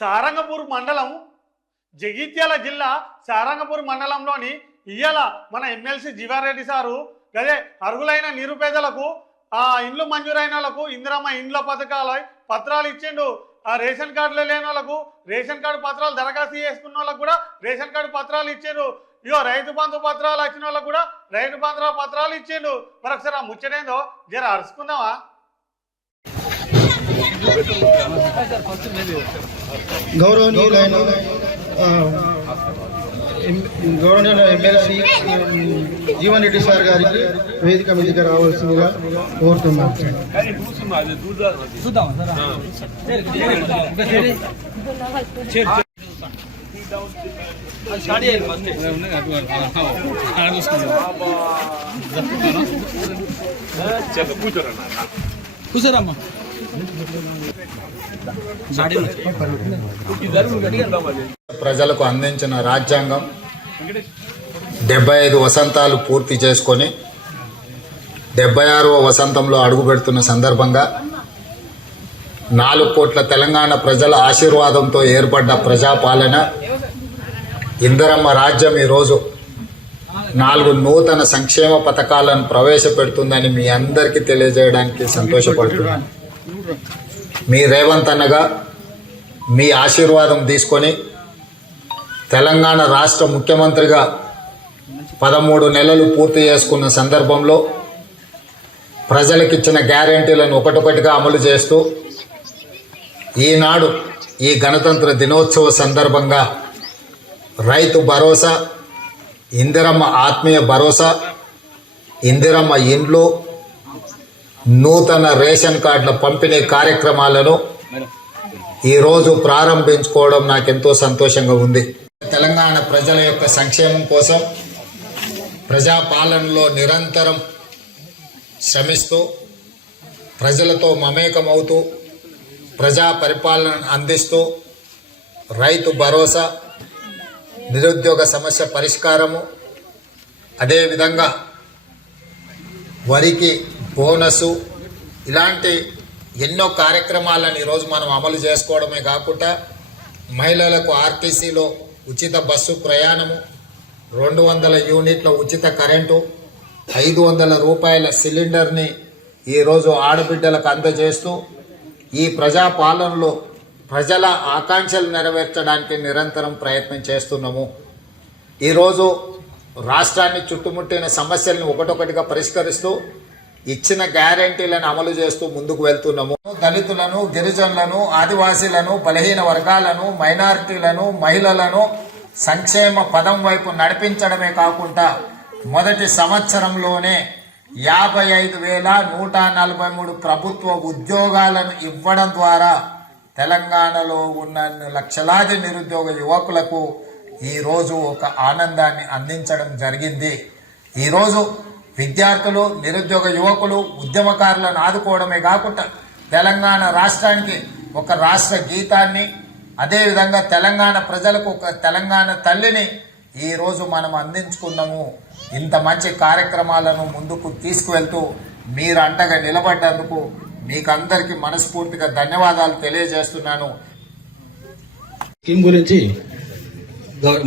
సారంగపూర్ మండలం జగిత్యాల జిల్లా సారంగపూర్ మండలంలోని ఇయ్యాల మన ఎమ్మెల్సీ జీవారెడ్డి సారు గదే అర్హులైన నిరుపేదలకు ఆ ఇండ్లు మంజూరైన వాళ్ళకు ఇందిరమ్మ ఇండ్ల పథకాల పత్రాలు ఇచ్చిండు. ఆ రేషన్ కార్డులు లేని వాళ్ళకు రేషన్ కార్డు పత్రాలు దరఖాస్తు చేసుకున్న వాళ్ళకు కూడా రేషన్ కార్డు పత్రాలు ఇచ్చారు ఇగో రైతు బంధు పత్రాలు వచ్చిన వాళ్ళకు కూడా రైతు బంధు పత్రాలు ఇచ్చిండు. మరొకసారి ఆ ముచ్చటేందో జర అరుచుకుందామా? గౌరవనీయులైన ఆ, గౌరవనీయుల ఎమ్మెల్సీ జీవన్ రెడ్డి సార్ గారికి వేదిక మీదకి రావాల్సిందిగా కోరుతున్నాం కూర్చోరమ్మా ప్రజలకు అందించిన రాజ్యాంగం డెబ్బై ఐదు వసంతాలు పూర్తి చేసుకొని డెబ్బై ఆరవ వసంతంలో అడుగుపెడుతున్న సందర్భంగా నాలుగు కోట్ల తెలంగాణ ప్రజల ఆశీర్వాదంతో ఏర్పడ్డ ప్రజాపాలన ఇందరమ్మ రాజ్యం ఈరోజు నాలుగు నూతన సంక్షేమ పథకాలను ప్రవేశపెడుతుందని మీ అందరికీ తెలియజేయడానికి సంతోషపడుతున్నాను. మీ రేవంత్ అన్నగా మీ ఆశీర్వాదం తీసుకొని తెలంగాణ రాష్ట్ర ముఖ్యమంత్రిగా పదమూడు నెలలు పూర్తి చేసుకున్న సందర్భంలో ప్రజలకిచ్చిన గ్యారంటీలను ఒకటొకటిగా అమలు చేస్తూ ఈనాడు ఈ గణతంత్ర దినోత్సవ సందర్భంగా రైతు భరోసా ఇందిరమ్మ ఆత్మీయ భరోసా ఇందిరమ్మ ఇండ్లు నూతన రేషన్ కార్డుల పంపిణీ కార్యక్రమాలను ఈరోజు ప్రారంభించుకోవడం నాకెంతో సంతోషంగా ఉంది. తెలంగాణ ప్రజల యొక్క సంక్షేమం కోసం ప్రజాపాలనలో నిరంతరం శ్రమిస్తూ ప్రజలతో మమేకమవుతూ ప్రజా పరిపాలన అందిస్తూ రైతు భరోసా నిరుద్యోగ సమస్య పరిష్కారము అదేవిధంగా వరికి బోనసు ఇలాంటి ఎన్నో కార్యక్రమాలను ఈరోజు మనం అమలు చేసుకోవడమే కాకుండా మహిళలకు ఆర్టీసీలో ఉచిత బస్సు ప్రయాణము రెండు వందల యూనిట్ల ఉచిత కరెంటు ఐదు వందల రూపాయల సిలిండర్ని ఈరోజు ఆడబిడ్డలకు అందజేస్తూ ఈ ప్రజాపాలనలో ప్రజల ఆకాంక్షలు నెరవేర్చడానికి నిరంతరం ప్రయత్నం చేస్తున్నాము. ఈరోజు రాష్ట్రాన్ని చుట్టుముట్టిన సమస్యలను ఒకటొకటిగా పరిష్కరిస్తూ ఇచ్చిన గ్యారంటీలను అమలు చేస్తూ ముందుకు వెళ్తున్నాము. దళితులను గిరిజనులను ఆదివాసీలను బలహీన వర్గాలను మైనారిటీలను మహిళలను సంక్షేమ పదం వైపు నడిపించడమే కాకుండా మొదటి సంవత్సరంలోనే యాభై ఐదు వేల నూట నలభై మూడు ప్రభుత్వ ఉద్యోగాలను ఇవ్వడం ద్వారా తెలంగాణలో ఉన్న లక్షలాది నిరుద్యోగ యువకులకు ఈరోజు ఒక ఆనందాన్ని అందించడం జరిగింది. ఈరోజు విద్యార్థులు నిరుద్యోగ యువకులు ఉద్యమకారులను ఆదుకోవడమే కాకుండా తెలంగాణ రాష్ట్రానికి ఒక రాష్ట్ర గీతాన్ని అదేవిధంగా తెలంగాణ ప్రజలకు ఒక తెలంగాణ తల్లిని ఈరోజు మనం అందించుకున్నాము. ఇంత మంచి కార్యక్రమాలను ముందుకు తీసుకువెళ్తూ మీరు అండగా నిలబడ్డందుకు మీకు అందరికీ మనస్ఫూర్తిగా ధన్యవాదాలు తెలియజేస్తున్నాను. స్కీమ్ గురించి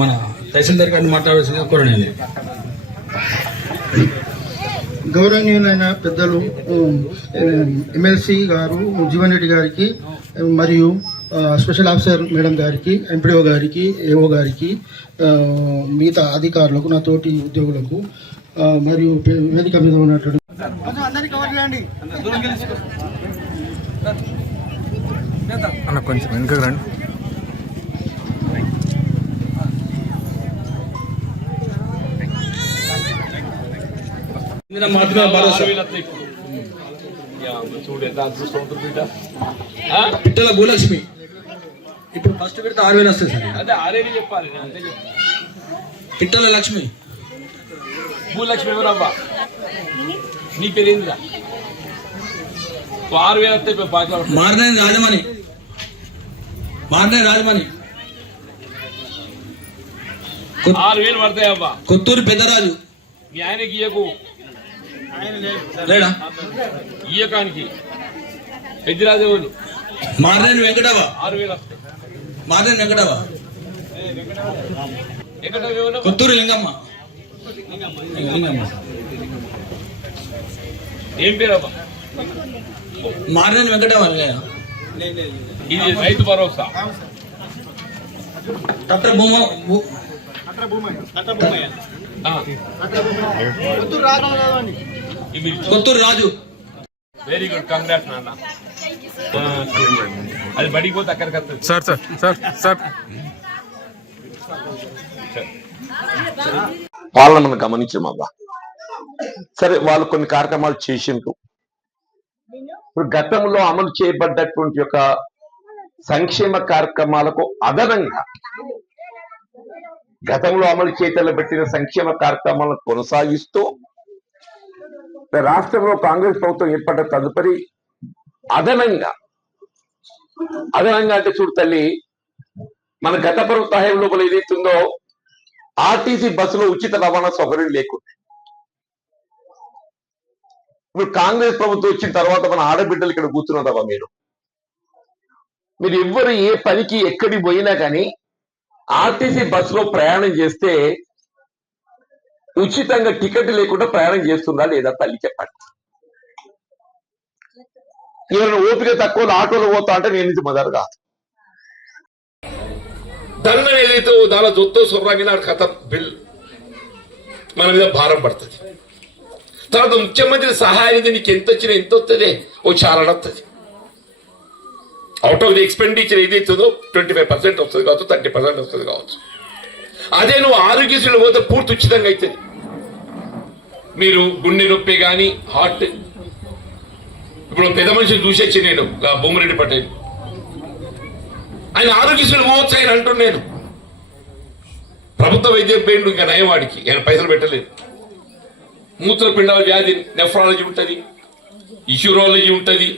మన తహసీల్దార్ గారిని మాట్లాడాల్సిందిగా కోరండి గౌరవనీయులైన పెద్దలు ఎమ్మెల్సీ గారు జీవన్ రెడ్డి గారికి మరియు స్పెషల్ ఆఫీసర్ మేడం గారికి ఎంపీడీఓ గారికి ఏఓ గారికి మిగతా అధికారులకు నా తోటి ఉద్యోగులకు మరియు వేదిక మీద ఉన్నటువంటి అన్న కొంచెం వెనుకకు రండి. భరోసా. పిట్టల భూలక్ష్మి. ఇప్పుడు ఫస్ట్ పెడితే ఆరు వేలు వస్తుంది సార్. అదే ఆరేది చెప్పాలి. పిట్టల లక్ష్మి. భూలక్ష్మి ఎవరబ్బా? నీ పేరు ఏందిరా ఓ ఆరు వేలు వస్తాయి. మారనేని రాజమణి. మారనేని రాజమణి. ఆరు వేలు పడతాయి అబ్బా కొత్తూరు పెద్దరాజు. మీ ఆయనకి ఇయ్యకు. లేడా? ఇయ్యకానికి పెద్దిరాజు ఎవరు మారనేని వెంకటవ్వ ఆరు వేలు వస్తాయి మాదే వెంకటవ? కొత్తూరు లింగమ్మ. లింగమ్మ ఏం పేరమ్మా మారిన వెంకటవ ఇది రైతు భరోసా. డాక్టర్ భూమ భూ- ఆ. ఇవి Kothur Raju. Very good congrats నాన్న. అది బడికి పోతే అక్కడికి వస్తుంది సార్ సార్ సార్ సార్. పాలనను గమనించమవ్వ సరే వాళ్ళు కొన్ని కార్యక్రమాలు చేసిండ్రు. ఇప్పుడు గతంలో అమలు చేయబడ్డటువంటి యొక్క సంక్షేమ కార్యక్రమాలకు అదనంగా గతంలో అమలు చేయటంలో పెట్టిన సంక్షేమ కార్యక్రమాలను కొనసాగిస్తూ రాష్ట్రంలో కాంగ్రెస్ ప్రభుత్వం ఏర్పడ్డ తదుపరి అదనంగా అదనంగా అంటే చూడు తల్లి మన గత ప్రభుత్వ హయాం లోపల ఏదైతుందో ఆర్టీసీ బస్సులో ఉచిత రవాణా సౌకర్యం లేకుండా. ఇప్పుడు కాంగ్రెస్ ప్రభుత్వం వచ్చిన తర్వాత మన ఆడబిడ్డలు ఇక్కడ కూర్చున్నదవా మీరు? మీరు ఎవ్వరు ఏ పనికి ఎక్కడికి పోయినా కానీ ఆర్టీసీ బస్సులో ప్రయాణం చేస్తే ఉచితంగా టికెట్ లేకుండా ప్రయాణం చేస్తుందా లేదా తల్లి చెప్పండి. ఎవరైనా ఓపిక తక్కువ ఆటోలో పోతా అంటే నేను ఇది మొదలు కాదు. దండం ఏదైతే దాని జొత్తో సొర్రాగిన కథ బిల్ మన మీద భారం పడుతుంది. తర్వాత ముఖ్యమంత్రి సహాయ నిధి నీకు ఎంత వచ్చినా ఎంత వస్తుంది? ఓ చాలా వస్తుంది అవుట్ ఆఫ్ ది ఎక్స్పెండిచర్ ఏదైతుందో ట్వంటీ ఫైవ్ పర్సెంట్ వస్తుంది కావచ్చు థర్టీ పర్సెంట్ వస్తుంది కావచ్చు. అదే నువ్వు ఆరోగ్యశ్రీలో పోతే పూర్తి ఉచితంగా అవుతుంది మీరు గుండె నొప్పి కానీ హార్ట్. ఇప్పుడు పెద్ద మనిషిని చూసొచ్చి నేను బొమ్మరెడ్డి పటేల్. ఆయన ఆరోగ్యశ్రీ పోవచ్చు ఆయన అంటున్నాను ప్రభుత్వ వైద్యం పోయిండు ఇంకా నయవాడికి ఆయన పైసలు పెట్టలేదు. మూత్రపిండాల వ్యాధి నెఫ్రాలజీ ఉంటుంది ఇష్యూరాలజీ ఉంటుంది.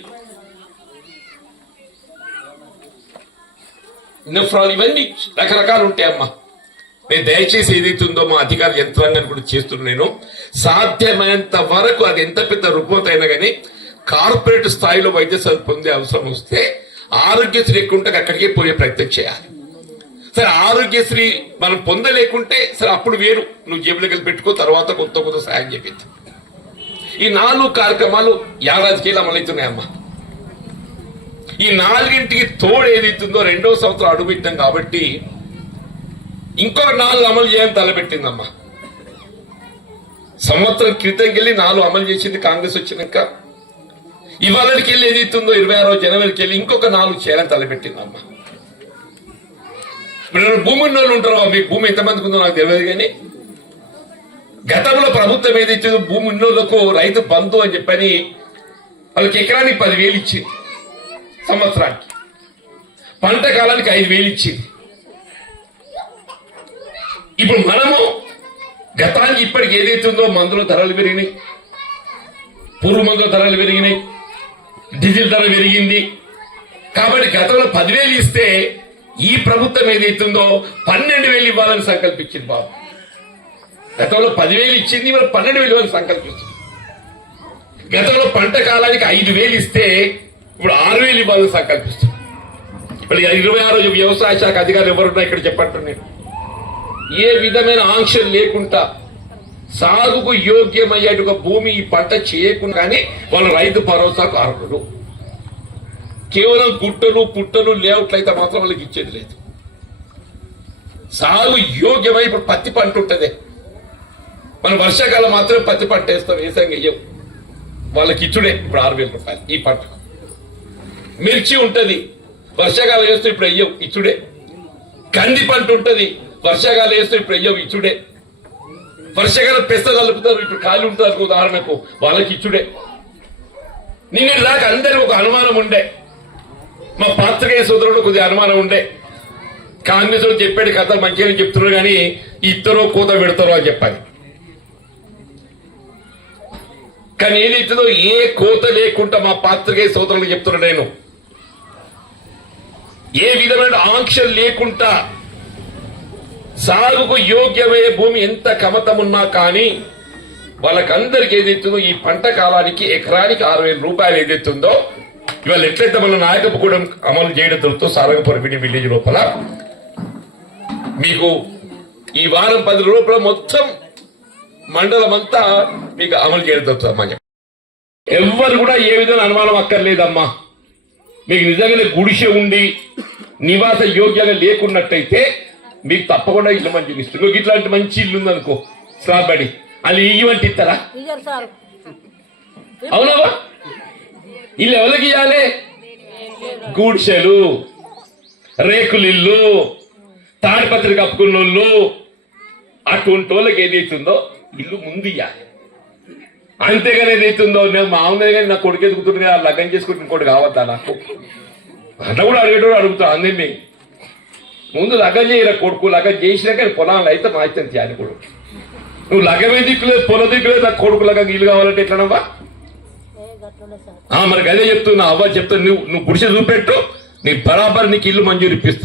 నెఫ్రాలజీ ఇవన్నీ రకరకాలు ఉంటాయమ్మా. నేను దయచేసి ఏదైతుందో మా అధికార యంత్రాంగాన్ని కూడా చేస్తున్నాను సాధ్యమైనంత వరకు అది ఎంత పెద్ద రుగ్మత అయినా కానీ కార్పొరేట్ స్థాయిలో వైద్య సదుపాయం పొందే అవసరం వస్తే ఆరోగ్యశ్రీ ఎక్కువ ఉంటే అక్కడికే పోయే ప్రయత్నం చేయాలి. సరే ఆరోగ్యశ్రీ మనం పొందలేకుంటే సరే అప్పుడు వేరు. నువ్వు జేబులకి వెళ్ళి పెట్టుకో తర్వాత కొత్త కొత్త సాయం చెప్పింది ఈ నాలుగు కార్యక్రమాలు ఏడాదికి అమలవుతున్నాయమ్మా. ఈ నాలుగింటికి తోడు ఏదైతుందో రెండో సంవత్సరం అడుగుపెట్టాం కాబట్టి ఇంకొక నాలుగు అమలు చేయాలని తలపెట్టిందమ్మా. సంవత్సరం క్రితం వెళ్ళి నాలుగు అమలు చేసింది కాంగ్రెస్ వచ్చినాక. ఇవాళకి వెళ్ళి ఏదైతుందో ఇరవై ఆరో జనవరికి వెళ్ళి ఇంకొక నాలుగు చేయాలని తలపెట్టిందమ్మా. ఇప్పుడు భూమి ఉన్న వాళ్ళు ఉంటారు మీకు భూమి ఎంతమందికి ఉందో నాకు తెలియదు కానీ గతంలో ప్రభుత్వం ఏదైతుందో భూమి ఉన్నోళ్ళకు రైతు బంధు అని చెప్పని వాళ్ళకి ఎకరానికి పదివేలు ఇచ్చింది సంవత్సరానికి. పంట కాలానికి ఐదు వేలు ఇచ్చింది. ఇప్పుడు మనము గతానికి ఇప్పటికి ఏదైతుందో మందుల ధరలు పెరిగినాయి. పురుగు మందుల ధరలు పెరిగినాయి. డీజిల్ ధర పెరిగింది. కాబట్టి గతంలో పదివేలు ఇస్తే ఈ ప్రభుత్వం ఏదైతుందో పన్నెండు వేలు ఇవ్వాలని సంకల్పించింది బాబు. గతంలో పదివేలు ఇచ్చింది మరి పన్నెండు వేలు ఇవ్వాలని సంకల్పిస్తుంది గతంలో పంట కాలానికి ఐదు వేలు ఇస్తే ఇప్పుడు ఆరు వేలు ఇవ్వాలని సంకల్పిస్తుంది. ఇప్పుడు ఇరవై ఆరు వ్యవసాయ శాఖ అధికారులు ఎవరున్నా ఇక్కడ చెప్పట్టు నేను ఏ విధమైన ఆంక్షలు లేకుండా సాగుకు యోగ్యమయ్యేటుగా భూమి ఈ పంట చేయకుండా కానీ వాళ్ళు రైతు భరోసాకు అర్హులు. కేవలం గుట్టలు పుట్టలు లేఅవుట్లు అయితే మాత్రం వాళ్ళకి ఇచ్చేది లేదు. సాగు యోగ్యమై ఇప్పుడు పత్తి పంట ఉంటుంది. మనం వర్షాకాలం మాత్రమే పత్తి పంట వేస్తాం వేసంగా వెయ్యం వాళ్ళకి ఇచ్చుడే ఇప్పుడు ఆరు వేల రూపాయలు ఈ పంటకు. మిర్చి ఉంటుంది. వర్షాకాలం వేస్తే ఇప్పుడు వెయ్యం ఇచ్చుడే. కంది పంట ఉంటుంది. వర్షాకాలం వేస్తే ఇప్పుడు అయ్యో ఇచ్చుడే. వర్షాకాలం పెస్త కలుపుతారు ఇప్పుడు ఖాళీ ఉంటారు ఉదాహరణకు వాళ్ళకి ఇచ్చుడే. నిన్నటి దాకా అందరికి ఒక అనుమానం ఉండే. మా పాత్రికేయ సోదరుడు కొద్దిగా అనుమానం ఉండే. కాంగ్రెస్ చెప్పాడు కథ మంచిగానే చెప్తున్నారు కానీ ఇద్దరు కూత పెడతారు అని చెప్పాలి. కానీ ఏదైతుందో ఏ కోత లేకుండా మా పాత్రికేయ సోదరులకు చెప్తున్నాడు నేను. ఏ విధమైన ఆంక్షలు లేకుండా సాగుకు యోగ్యమయ్యే భూమి ఎంత కమతమున్నా కానీ వాళ్ళకందరికి ఏదైతుందో ఈ పంట కాలానికి ఎకరానికి ఆరు వేల రూపాయలు ఏదైతుందో ఇవాళ ఎట్లయితే మన నాయకపు కూడా అమలు చేయడంతో సారంగపురం విలేజ్ లోపల మీకు ఈ వారం పది లోపల మొత్తం మండలం అంతా మీకు అమలు చేయడం జరుగుతుంది ఎవ్వరు కూడా ఏ విధంగా అనుమానం అక్కర్లేదమ్మా. మీకు నిజంగానే గుడిసె ఉండి నివాస యోగ్యంగా లేకున్నట్టయితే మీకు తప్పకుండా ఇల్లు మంచిగా ఇస్తుంది. మీకు ఇట్లాంటి మంచి ఇల్లు ఉందనుకో స్లాబ్ బడి అది ఇవ్వంటి ఇస్తారా? అవునవా ఇల్లు ఎవరికి ఇవ్వాలి గుడిసెలు రేకులు ఇల్లు తాడిపత్రి కప్పుకున్న వాళ్ళు అటువంటి వాళ్ళకి ఏదైతుందో ఇల్లు ముందు ఇవ్వాలి అంతేగాని ఏదైతుందో నేను మామూలుగా కానీ నా కొడుకు ఎదుగుతుంది కదా లగ్గం చేసుకుంటే ఇంకోటి కావద్దా నాకు? అట్లా కూడా అడిగేటోడు అడుగుతా అందరినీ ముందు లగ్గం చేయరా కొడుకు లగ్గం చేసినాక పొలాలు అయితే మా ఇష్టం చేయాలి కొడుకు. నువ్వు లగ్గమే దిక్కులేదు పొల దిక్కులేదు నాకు కొడుకు లగ్గం ఇల్లు కావాలంటే ఎట్లనవ్వా? ఆ, మరి అదే చెప్తున్నా అవ్వ చెప్తా నువ్వు నువ్వు గుడిసె చూపెట్టు నీ బరాబర్ నీకు ఇల్లు మంజూరు ఇప్పిస్తా.